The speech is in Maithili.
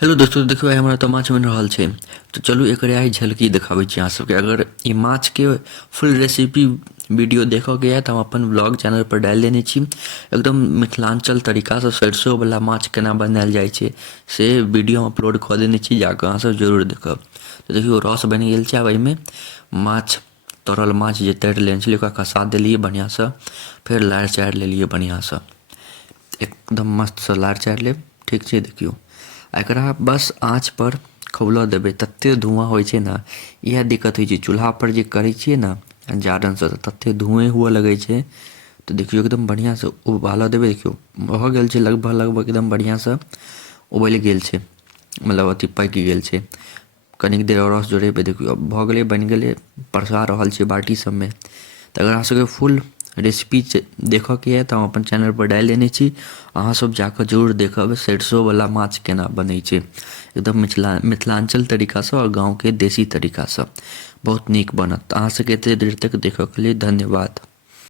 हेलो दोस्तों, देखियो आइ हमरा तऽ माछ बनि रहल छै। तो चलू एकरे आइ झलकी देखाबै छी अहाँ सबके। अगर ई माछ के फुल रेसिपी वीडियो देखऽके यऽ तऽ हम अपन ब्लॉग चैनल पर डालि देने छी। एकदम मिथिलांचल तरीकासँ सरिसो वाला माछ केना बनायल जाइ छै से वीडियो हम अपलोड कऽ देने छी, जाकऽ अहाँ सब जरूर देखब। तऽ देखियौ रस बनि गेल छै। आब एहिमे माछ, तरल माछ जे तरि लेने छलियै ओकरा खसा देलियै बढ़िआँसँ। फेर लारि चारि लेलियै बढ़िआँसँ, एकदम मस्तसँ लारि चारि लेब। ठीक छै, देखियौ एकरा बस आँच पर खौलऽ देबै। ततेक धुआँ होइ छै ने, इएह दिक्कत होइ छै चूल्हापर जे करै छियै ने जारनसँ, तऽ ततेक धुएँ हुअ लगै छै। तऽ देखियौ एकदम बढ़िआँसँ उबालऽ देबै। देखियौ भऽ गेल छै लगभग एकदम बढ़िआँसँ उबलि गेल छै, मतलब अथी पाकि गेल छै। कनिक देर और रस जोड़ेबै। देखियौ अब भऽ गेलै, बनि गेलै, परसा रहल छै बाटी सबमे। तऽ अगर अहाँ सबके फुल रेसिपी देखऽके यऽ तऽ हम अपन चैनलपर डालि देने छी, अहाँसब जाकऽ जरूर देखब सरिसोवला माछ केना बनै छै एकदम मिथिलांचल तरीकासँ और गाँवके देसी तरीकासँ। बहुत नीक बनत। अहाँ सबके एतेक देर तक देखऽके लिए धन्यवाद।